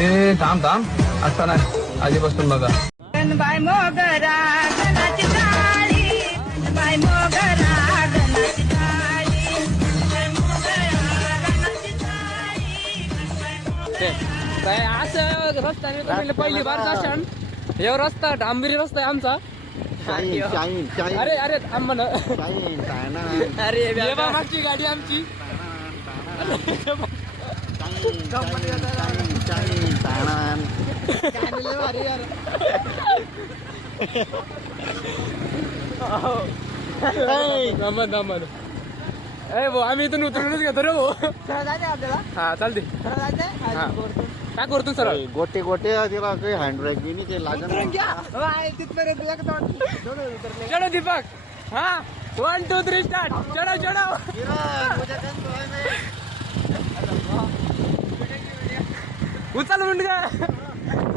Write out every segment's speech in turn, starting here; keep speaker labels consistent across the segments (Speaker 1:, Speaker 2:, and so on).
Speaker 1: ए थांब थांब. आता नाही. आधीपासून बघा.
Speaker 2: बाय मोगरा गणाची टाळी बाय मोगरा गणाची
Speaker 3: काय असं रस्ता नाही तर पहिली बार दर्शन हे रस्ता डांबरी रस्ता आहे आमचा.
Speaker 4: चाईन चाईन चाईन
Speaker 3: अरे अरे थांब
Speaker 4: चाईन चायना
Speaker 3: अरे मागची गाडी आमची.
Speaker 4: चाईन चाईन
Speaker 3: ए भाऊ आम्ही इथून उतरूनच घेतो रे भाऊ हा? चालते हा काय करतो सर
Speaker 4: गोटे गोटे तिला काही बी नाही ते लागत
Speaker 3: चलो. दीपक हा वन टू थ्री स्टार्ट चढो चढो उचल मुंडगा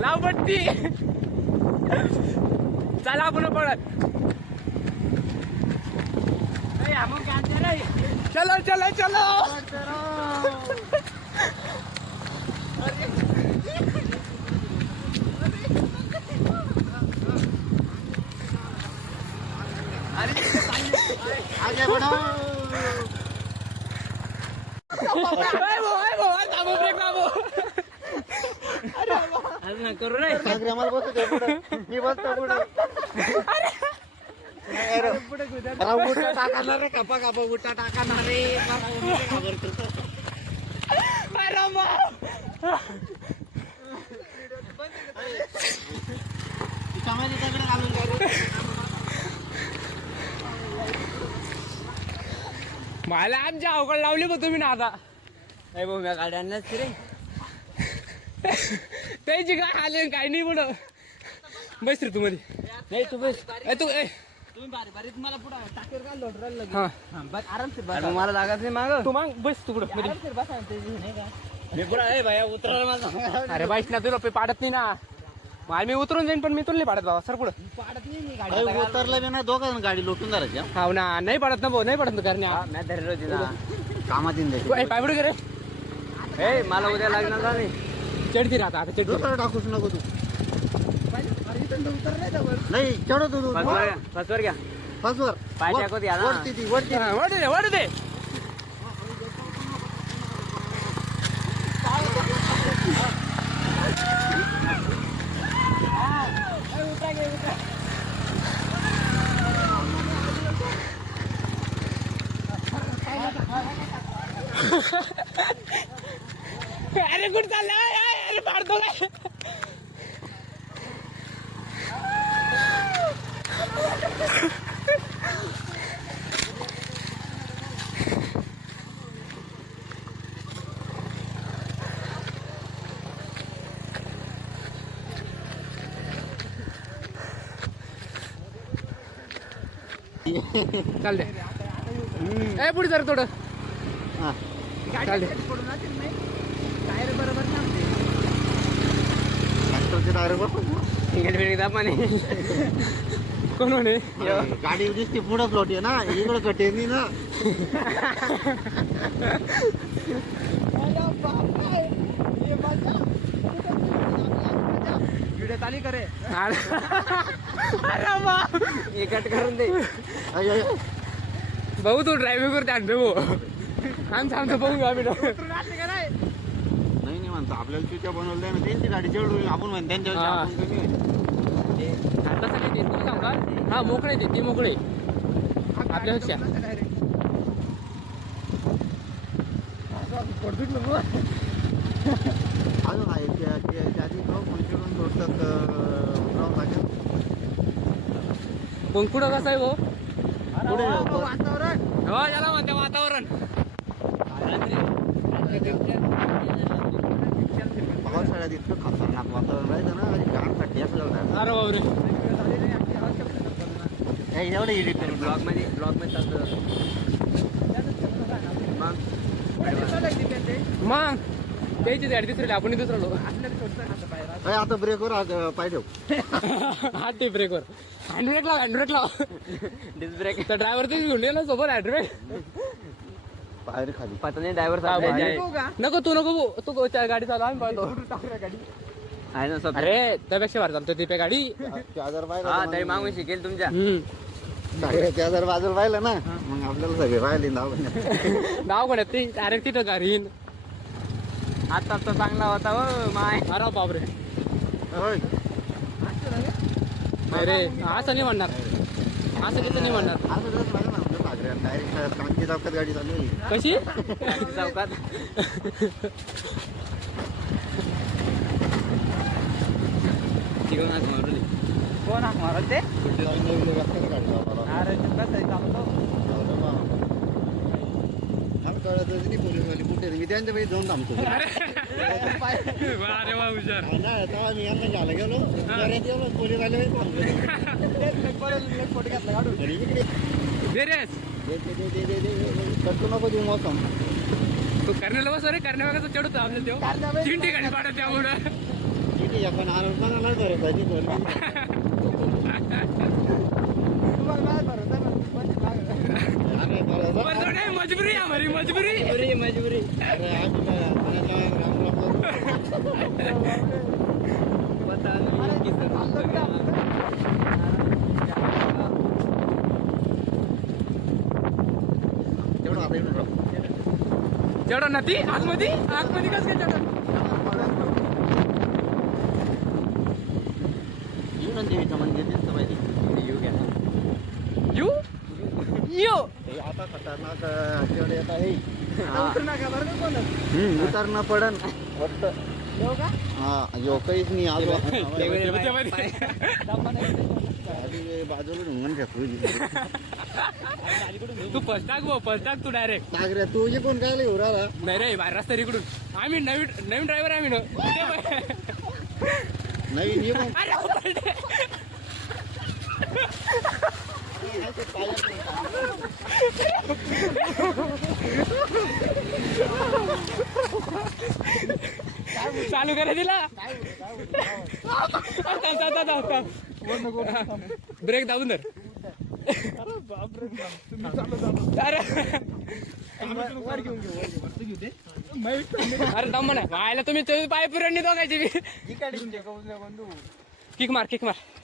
Speaker 3: लाव पट्टी चला आपण पडत चलो चलो चलो
Speaker 4: आगे बढ़ो
Speaker 3: ए भाऊ, ए भाऊ, थांबव, ब्रेक दाबव. करू रे
Speaker 4: सागरे मला बसू दे पुढं मी बसतो पुढं अरे उठा टाकणार रे कापा कापा उठा टाकणार रे मला घाबरतो.
Speaker 3: अरे मा.
Speaker 4: समाधी दगड घालून रे?
Speaker 3: मला आमच्या लावली बघ तुम्ही ना आता नाही भाऊ मी गाडी आणल्याच रे त्याची काय आले काय नाही पुढं. बस रे तू मध्ये. नाही तू बस. ए तू हा.
Speaker 4: मला लागत नाही माग.
Speaker 3: तू माग बस तू पुढं
Speaker 4: मी पुढे
Speaker 3: अरे बाईस ना तुला पे पाडत नाही ना. मला मी उतरून जाईन पण मी तुला नाही पाडत बाबा सर पुढं.
Speaker 4: अरे उतरलं बी ना दोघं गाडी लोटून धरायची हा?
Speaker 3: ना नाही पाडत ना भाऊ नाही पाडत करण्या
Speaker 4: कामात येईन
Speaker 3: पाय पायबड करे
Speaker 4: ए मला उद्या लागणार झाले
Speaker 3: चढती राहता आता चढती
Speaker 4: दुसरं टाकूच नको तू. नाही चढवतो तू
Speaker 3: फसवर घ्या
Speaker 4: फसवर
Speaker 3: पाय टाकू द्या ना.
Speaker 4: वरती ती वरती.
Speaker 3: वाढू दे वाढू दे. चालते ए पुढे जरा थोडं.
Speaker 4: हा.
Speaker 3: चालते
Speaker 4: ट्रॅक्टरचे टायर बघ
Speaker 3: कोण म्हणे?
Speaker 4: गाडी दिसते पुढं फ्लोट आहे ना. इकडं कटे ना.
Speaker 3: अरे वा.
Speaker 4: करून दे.
Speaker 3: भाऊ तू ड्रायव्हिंग करते आणतो भाऊ. आमचं आमचं बघू आम्ही
Speaker 4: नाही नाही म्हणतो. आपल्याला तुझ्या बनवलं ना त्यांची गाडी चढवली आपण म्हणतो त्यांच्या
Speaker 3: हा.
Speaker 4: आपण कमी आहे.
Speaker 3: आता सगळे ते? तू सांग हा मोकळे ते ती मोकळे आपल्यापेक्षा.
Speaker 4: अजून आहे त्या त्या- आधी भाऊ पंचवरून सोडतात.
Speaker 3: पण कुठं कसं आहे भाऊ?
Speaker 4: पुढे
Speaker 3: हो याला म्हणते वातावरण.
Speaker 4: पावसाळ्यात इतकं खतरनाक वातावरण राहायचं ना आणि आपल्याला
Speaker 3: अरे बापरे.
Speaker 4: हे एवढं एडिट करून
Speaker 3: ब्लॉगमध्ये ब्लॉगमध्ये चालतं मग? आपण दुसरं
Speaker 4: अरे, आता ब्रेकवर हात, पाय ठेव.
Speaker 3: हात ते ब्रेकवर हँडब्रेक लाव हँडब्रेक लाव. डिस्क ब्रेक तर ड्रायव्हर तेच घेऊन ये ना सोबत हँडब्रेक
Speaker 4: बाहेर खाली.
Speaker 5: पत्नी ड्रायव्हर
Speaker 3: हा,
Speaker 5: साहेब. आहे.
Speaker 3: नको तू नको भाऊ. तू त्या गाडी चालू आम्ही पळतो.
Speaker 5: आहे ना
Speaker 3: अरे त्यापेक्षा भारी चालतो ते गाडी.
Speaker 4: त्या जर पाहिलं
Speaker 5: हा
Speaker 4: तर
Speaker 5: मागून शिकेल तुमच्या.
Speaker 3: हम्म.
Speaker 4: त्या- जर बाजूला पाहिलं ना मग आपल्याला सगळे पाहिले नाव
Speaker 3: नाव कोण आहे ते? डायरेक्ट तिथं गाडी
Speaker 5: आता तर चांगला होता हो माय.
Speaker 3: अरे बापरे.
Speaker 4: होय.
Speaker 3: नाही रे असं नाही म्हणणार. असं कसं नाही म्हणणार.
Speaker 4: डायरेक्ट चौकात गाडी चालू आहे
Speaker 3: कशी?
Speaker 5: चौकात तिकडून हाक मारली. कोण हाक मारत ते. अरे कसं
Speaker 4: बा. नाही पोलीसवाले कुठे. मी त्यांच्या पैसे जाऊन थांबतो.
Speaker 3: अरे. वा हुशार.
Speaker 4: हा ना, तेव्हा मी यांना घ्यायला गेलो. घरात गेलो पोलीसवाले थांबलो तरी इकडे
Speaker 3: दे रेस
Speaker 4: दे, दे, दे, दे, दे, दे, दे. कट्टू नको देऊ मोसम.
Speaker 3: तू करण्याला बस अरे करण्या कसं चढतो आपल्या तेव्हा तीन ठिकाणी पाडत त्यामुळं.
Speaker 4: किती आपण आरोपणाला धरत आहे ती अरे बरं, बरं.
Speaker 3: बस नाही, मजबुरी हमारी मजबुरी.
Speaker 5: मजबुरी मजबुरी. पता नहीं
Speaker 4: तेवढं
Speaker 3: ना ती आतमध्ये आतमध्ये कसं काय चढ
Speaker 4: येऊ ना देवीचं मंदिर दिसतं पाहिजे
Speaker 5: येऊ घ्या
Speaker 3: यू यो
Speaker 4: ते आता खतरनाक अं, तेवढे येत आहे
Speaker 5: हा.
Speaker 4: हम्म, उतरणं पडन. वाटतं. हा यो काहीच नाही आज आधी बाजूला ढुंगण
Speaker 3: तू फर्स्ट टाक भाऊ फर्स्ट टाक तू डायरेक्ट
Speaker 4: सागऱ्या तू जे कोण काय
Speaker 3: नाही रे बाहेर रस्ता इकडून. आम्ही नवीन नवीन ड्रायव्हर आम्ही ना. ते बाहेर.
Speaker 4: नवीन ये
Speaker 3: अरे. चालू करा दिला ब्रेक दाबून धर. अरे. दम म्हणा. व्हायला तुम्ही पाय पुरणनी दोघायची किक मार किक मार.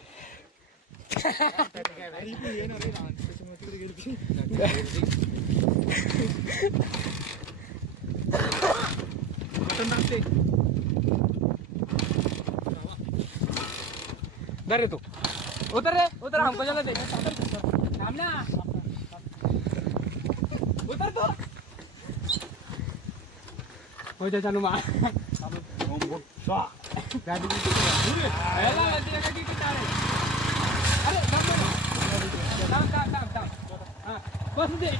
Speaker 3: धर रे तू. उतर रे उतर हमको जगह दे. थांब ना. उतर तू. हो जा चालू मा याला वरती नका की किती आहे? अरे थांब ना. थांब थांब थांब थांब हा, बसू दे.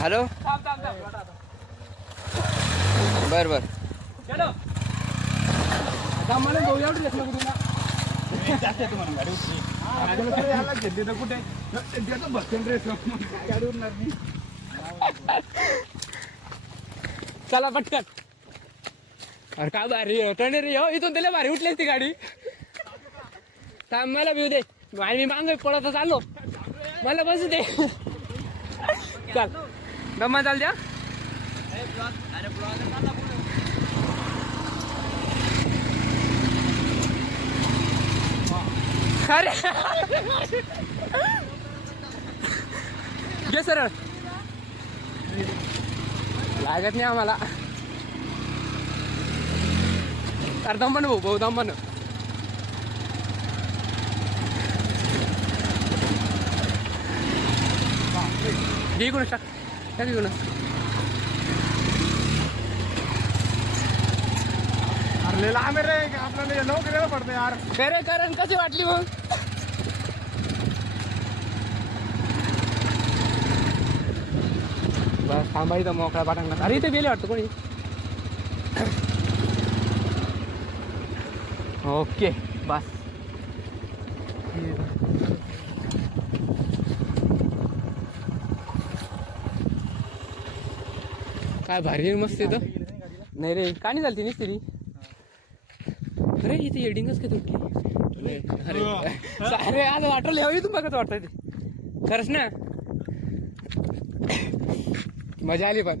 Speaker 5: हॅलो. बर बर
Speaker 3: मला चला पटकन. अरे काय भारी टर्नर हो इथून त्याला भारी उठली ती गाडी. थांब मला भिऊ दे. आणि मी मांग पडत चाललो. मला बसू दे. चल. गम्मा चाल द्या अरे. घे सरळ. लागत नाही आम्हाला. अरे दमन भाऊ भाऊ दमन घे इकडून टाक. टाक इकडून.
Speaker 1: अरे लांब रे आपल्याला नोकरीला पडतं यार.
Speaker 3: करे कारण कशी वाटली मग? थांबा इथं मोकळा पाठांना अरे इथे गेले वाटतं कोणी? ओके बस. काय भारी मस्त इथं. नाही रे का नाही चालते नुसती ती. अरे इथे एडिंगच काय तुटली? अरे अरे आज वाटलं हवी तुम्हाला कसं वाटतं ते. खरंच ना? मजा आली पण.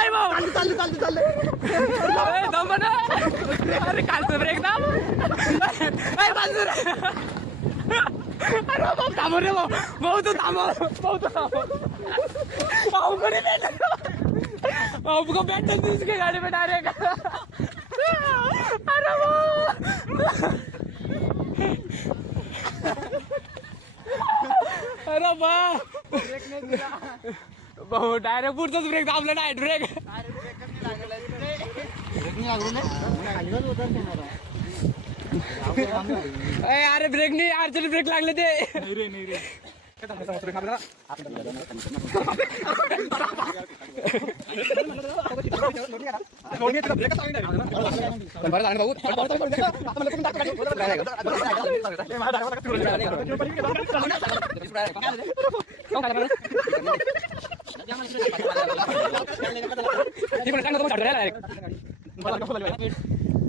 Speaker 3: ओय भाऊ, ओय भाऊ. ओय, दम ना. अरे कालचं ब्रेक ओय, बाजू रे. अरे भाऊ थांबव रे भाऊ. भाऊ तू थांबव भाऊ. तू थांबव भाऊ कडे बैठ भाऊ को बैठ तू इसके गाड़ी में डायरेक्ट अरे भाऊ. अरे बा. भाऊ डायरेक्ट पुढचाच ब्रेक दाबला नाही ब्रेक अरे अरे ब्रेक नाही अर्चनी ब्रेक लागले ते.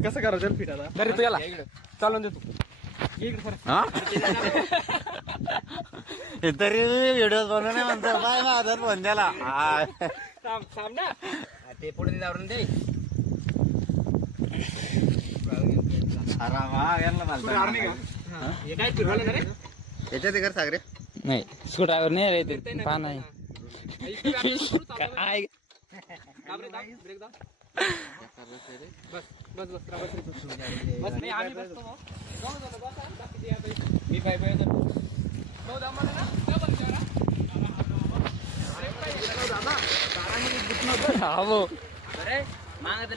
Speaker 1: कसं करायचं? फिट आता
Speaker 3: तरी तू याला. चालून तू
Speaker 4: तरी व्हिडिओ बनवणे म्हणतो. बाय माझा फोन द्याला
Speaker 3: थांब थांब ना.
Speaker 5: ते पुढे जाऊन दे.
Speaker 3: हे काय फिरवलं ना रे?
Speaker 4: याच्यात कर सागरे.
Speaker 5: नाही स्कूट ड्रायव्हर नाही रे ते. पा नाही.
Speaker 3: काय? दाब रे, दाब, ब्रेक दाब. बस रे, दे, आता-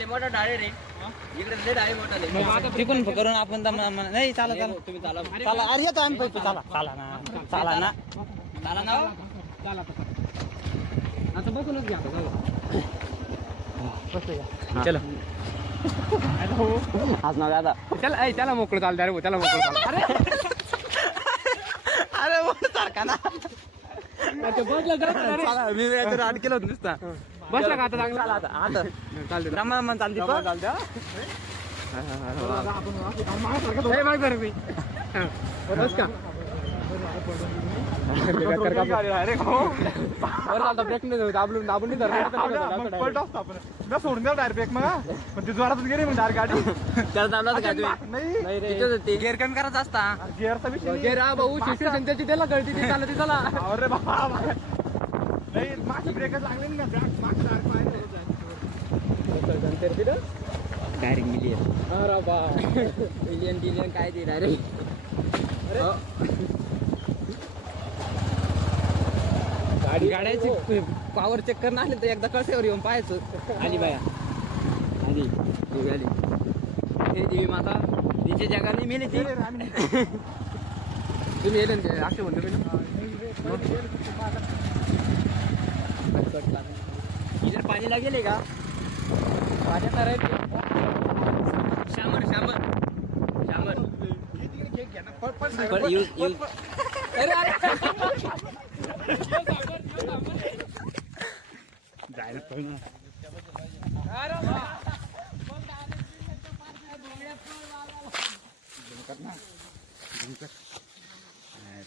Speaker 5: मोठा डाळे रे इकडे डाळे मोठा करून आपण नाही चाला चाला तुम्ही चाला चाला अरे येतो आम्ही पैसे चाला चाला ना चाला ना चाला ना हो.
Speaker 3: आता बघूनच घ्या
Speaker 5: चलो. आज ना दादा.
Speaker 3: त्याला ऐ, त्याला मोकळं चालतं अरे भाऊ, त्याला मोकळं चालतं अरे
Speaker 5: अरे सारखा ना.
Speaker 3: बसला.
Speaker 5: चाला मी याच्यावर केलं होतं नुसता.
Speaker 3: बसला का आता चांगला?
Speaker 5: चाला आता आता.
Speaker 3: चालते
Speaker 5: रमा रमा चालते
Speaker 3: माग. बस का?
Speaker 1: मग सोडून द्या डायरेक्ट ब्रेक मग पण ती जोरातच गेली मग डायरेक्ट गाडी
Speaker 5: त्याला होता का
Speaker 1: नाही
Speaker 3: रे.
Speaker 5: गेअर कमी करायचा असता
Speaker 1: गिअरचा विषय नाही.
Speaker 3: गे रा भाऊ शिक्षण त्याची त्याला कळते ते चालत
Speaker 1: अरे बाबा नाही मागचे ब्रेकच लागले ना ब्रेक पाहिजे.
Speaker 5: डायरेक्ट मिलियन
Speaker 3: अरे बा
Speaker 5: मिलियन डिलियन काय ते डायरेक्ट गाड्याची पॉवर चेक करणं आले तर एकदा कळसेवर येऊन पाहायचं. आली बाया आली देवी आली हे देवी माता तिच्या जगाने मेली ती.
Speaker 3: तुम्ही येले ना अक्षय म्हणतो मी
Speaker 5: इधर पाणीला गेले का? पाण्यात आहे शामर शामर. शामर. पण
Speaker 3: अरे.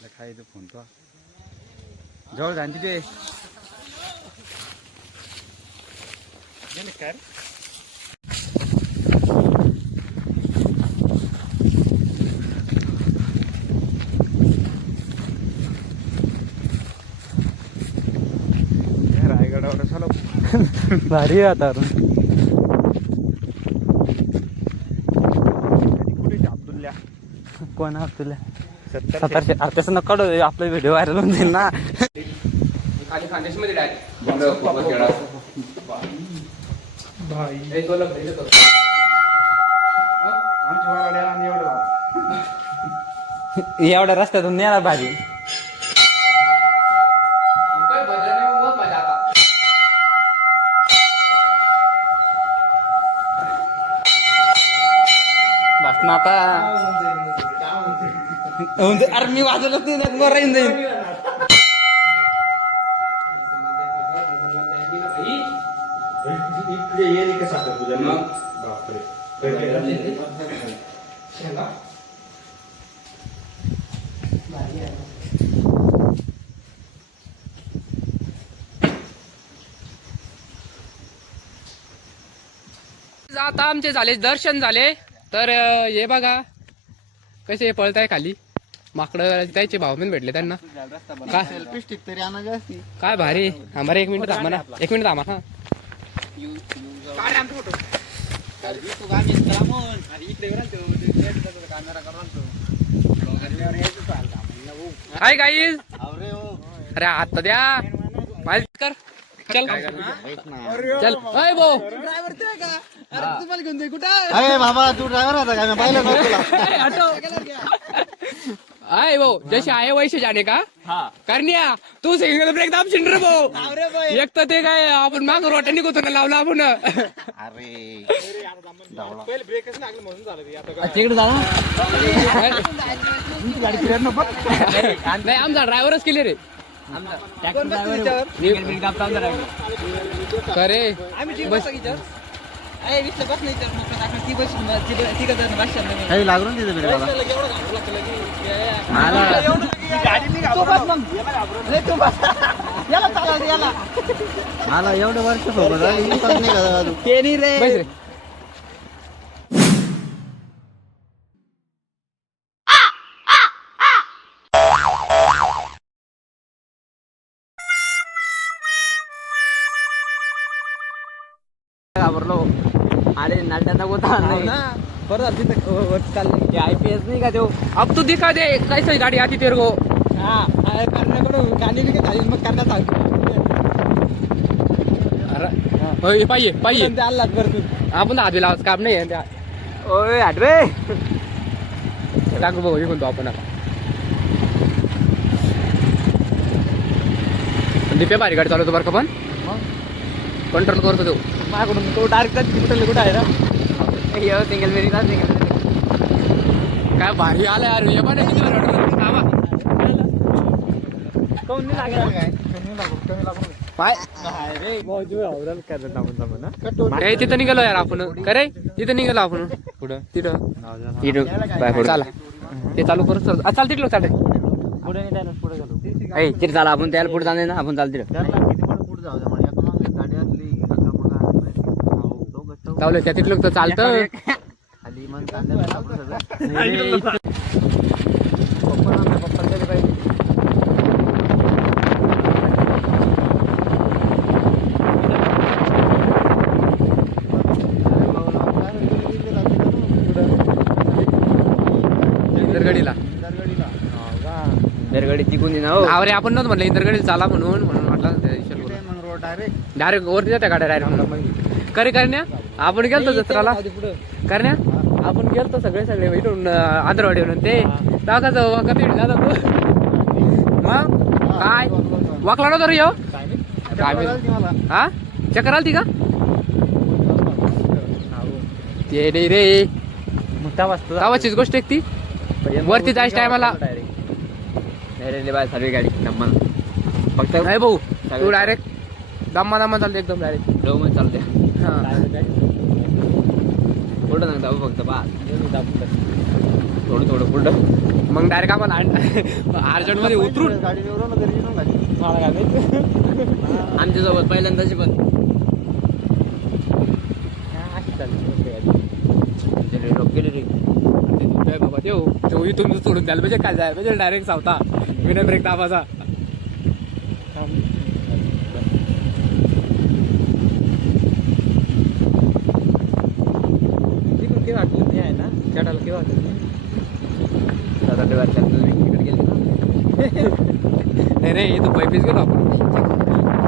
Speaker 4: खायचं फोन तो जवळ जाणती ते
Speaker 1: काय रे?
Speaker 3: भारी आहे वातावरण
Speaker 1: कुठे अब्दुल्ल्या
Speaker 3: कोण सत्तरशे. अरे तसं नका काढू, आपला व्हिडिओ व्हायरल होऊन जाईल ना. एवढ्या रस्त्यातून नेणार भाजी अरे मी वाजवलंच नाही ना, वर राहीन जाईल
Speaker 1: इकडे ये कसा आता बापरे
Speaker 3: आता आमचे झाले दर्शन झाले. तर हे बघा कसे पळताय खाली. माकडं त्याचे भाव पण भेटले त्यांना. काय?
Speaker 4: सेल्फी स्टिक तरी आणा जास्ती
Speaker 3: काय भारी? आम्हाला एक मिनिट थांबा ना. एक मिनिट थांबा हा. काय काही
Speaker 4: अरे
Speaker 3: आता द्या. कर. चल. चल. अय भाऊ.
Speaker 4: अरे बाबा तू ड्रायव्हर होता का? मी पाहिलं नव्हतं तुला.
Speaker 3: अय भाऊ जशी आहे वैसे जाणे का? करण्या तू सिंगल ब्रेक दाबशील रे भाऊ. एक तर ते काय आपण माग रोट्या निघतो ना लावला आपण.
Speaker 4: अरे. धावला.
Speaker 3: तिकडे जा नाही आमचा ड्रायव्हरच केले रे. करे बस
Speaker 4: काही लागून तिथे मला एवढं वर्ष सोबत नाही का तू?
Speaker 3: बस रे. घाबरलो. अरे नाट्याचा होता आय पी एस नाही का तो अब तू दिखा दे कैसे गाडी आती तेरे को? अरे होय, पाहिजे पाहिजे आपण हात लावाच काम नाही ओय आडवे टाकू बघू इकडून तो आपण आता. दिप्या भारी गाडी चालवतो बरं का पण? कंट्रोल करतो तो. माझ्याकडून तो डायरेक्ट कुठे कुठं आहे ना सिंगल मेरी का सिंगल काय भारी आलाय यार हे पण किती भारी वाटलं. थांबा. पाय ए, तिथं निघालो यार आपण. करे तिथं निघालो आपण. पुढं? तिथं. तिथं. बाय पुढं. चला. ते चालू करू चल. आ, चाल तिथलं चाल. ए तिथे चाला आपण त्याला पुढे जाणार ना आपण चाल तिथं
Speaker 4: त्याला किती मोठं पुढं जाऊ द्या, मला एका मागे गाडी असली, एका मागे हात
Speaker 3: चावलं त्या तिथलं तर चालतं.
Speaker 4: खाली मग.
Speaker 3: इंदरगडीला.
Speaker 5: दरगडी तिकून ना हो.
Speaker 3: अरे आपण नव्हतं म्हणलं इंदरगडीला चाला म्हणून म्हणून म्हटलं
Speaker 4: इकडे मग रोड डायरेक्ट
Speaker 3: डायरेक्ट वरती जात्या गाड्या डायरेक्ट करे करण्या? आपण गेलतो जत्राला. करण्या? आपण गेलतो सगळे सगळे इथून आंध्रवाडी म्हणून ते टाकायचं वाका भेटला तू मग? काय? वाकला नव्हता रे हा? चक्कर आलती का? ते नाही रे. गावाचीच गोष्ट आहे ती. वरती जायच्या टायमाला.
Speaker 5: नाही बाय सर्व गाडी नम्मान फक्त
Speaker 3: नाही भाऊ तू डायरेक्ट दम्मा दम्मा चालते एकदम डायरेक्ट
Speaker 5: डो मध्ये चालते. पुढं नाही जाऊ फक्त बा. थोडं थोडं पुढं.
Speaker 3: मग डायरेक्ट आम्हाला अर्जंटमध्ये उतरून.
Speaker 4: गाडी. निवडून घरी येऊन घाली
Speaker 5: आमच्यासोबत पहिल्यांदाची पण गेली रे
Speaker 3: बाबा देऊ तो इथून सोडून द्यायला पाहिजे. काय जायला पाहिजे? डायरेक्ट सावता. विनय ब्रेक दाबाचा नाही नाही इथं पैपीच गेलो आपण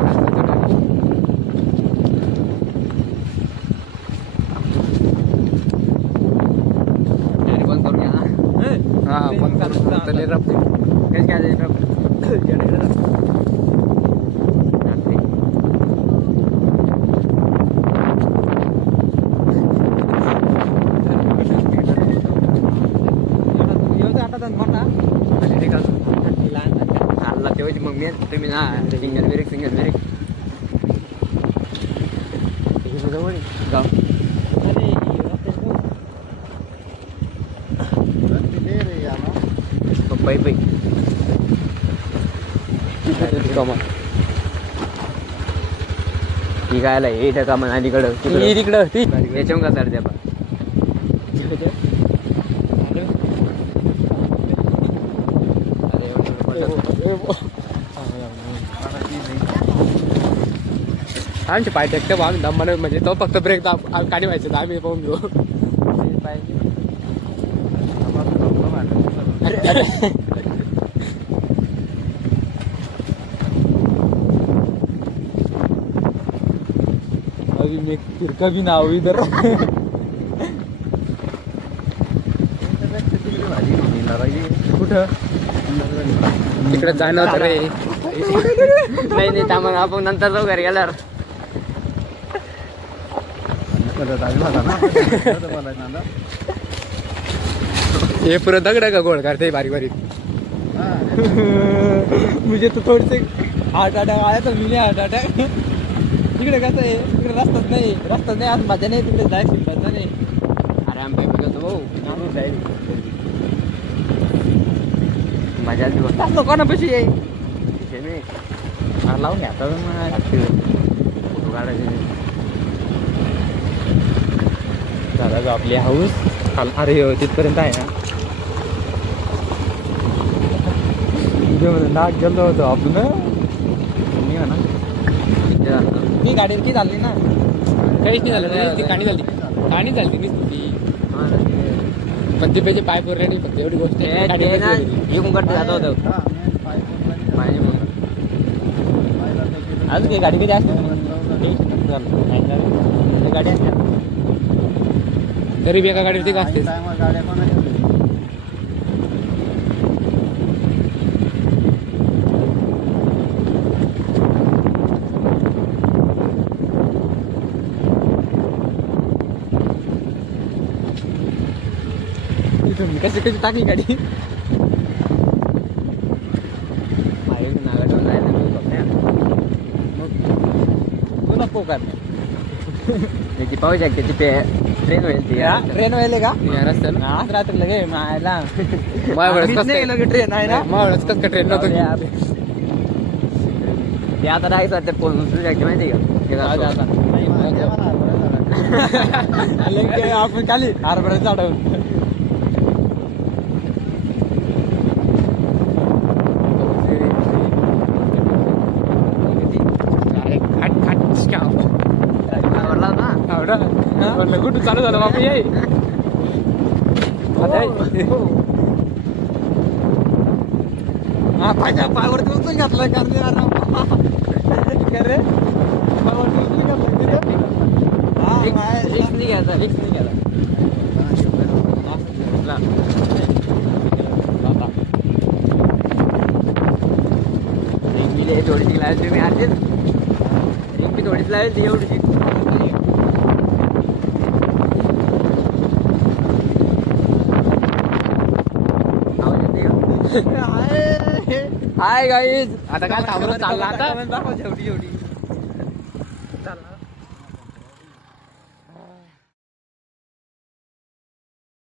Speaker 5: अरे बंद करून घ्या ना
Speaker 3: हा पण तर लय रफ आहे.
Speaker 5: काहीच काय जायचं चालला तेव्हाची मग मी तुम्ही ना सिंगल बिरेक सिंगल बिरेक जाऊ पै पै कमान ही काय आला इथं कमान अलीकडं
Speaker 3: ही तिकडं ती.
Speaker 5: याच्यावर का चढते बा
Speaker 3: आमचे पाय टेकते आम्ही दमाने म्हणजे तो फक्त ब्रेक दाब काढी व्हायचं आम्ही पाहून घेऊ.
Speaker 6: अभी मैं फिर कभी ना हो इधर. कुठं?
Speaker 3: तिकडे जाणं होतं रे.
Speaker 5: नाही नाही मग आपण नंतर जाऊ घरी गेल्यावर.
Speaker 3: हे पुरं दगड का गोळ करते बारीक बारीक.
Speaker 6: मुझे तो थोडेसे हार्ट अटॅक आया तर मिले हार्ट अटॅक तिकडे कसं आहे? तिकडे रस्ताच नाही. रस्ताच नाही आज मजा नाही तिकडे जायची मजा नाही.
Speaker 5: अरे आम्ही गेलो भाऊ. मजा आली बघ.
Speaker 6: जास्त कोणापाशी आहे. हा, लावून घ्या आता.
Speaker 5: फोटो काढायचे
Speaker 6: का आपली हाऊस अरे तिथपर्यंत आहे ना? म्हणे नाक गेलो होतो. आपण मी म्हणा
Speaker 5: झालं?
Speaker 6: मी गाडी की चालली ना.
Speaker 3: काहीच नाही झालं. नुसती काणी झाली. काणी झाली नुसती ती.
Speaker 5: हा ना, ते-
Speaker 3: पण तिपेचे पाय पुरले नाही फक्त एवढी गोष्ट आहे.
Speaker 5: ते-
Speaker 3: काठी
Speaker 5: ते ना,
Speaker 3: बसली होती.
Speaker 5: इकडून कडे जात होतं. मग.
Speaker 6: अजून काही गाडी कधी असते? गाडी असते.
Speaker 3: तरी बी एका गाडीवरती का असतेस?
Speaker 6: तिथून कशी कशी टाकली गाडी?
Speaker 5: माझ्या नागाटवर जायचं मी बघण्या.
Speaker 6: तू नको कर.
Speaker 5: त्याची पाहू शकते ती ट्रेन होईल ती.
Speaker 6: ट्रेन व्हायले का?
Speaker 3: या रस्त्यानं.
Speaker 6: आज रात्री लगे मायला. ट्रेन आहे ना?
Speaker 3: माझ्या वेळेस कसं काय ट्रेन. नव्हतं.
Speaker 5: ते आता राहायचं ते पोहोचू शकते माहिती आहे का?
Speaker 6: आपण खाली हरभरा चढवून
Speaker 3: कुठं चालू झालं बापू ये.
Speaker 6: हा पायच्या पायवरती उचलून कारण रे पायवरती उचलून? हा,
Speaker 5: रिक्स
Speaker 6: माय-
Speaker 5: रिक्स नाही घ्यायचा रिक्स नाही घ्यायचा. थोडीशी लावेल तुम्ही आधीच रिंग बी थोडीच लावेल ती एवढीशी का? हाय गाईज
Speaker 3: आता काय थांबून चालला आता?
Speaker 6: दाखव शेवटी शेवटी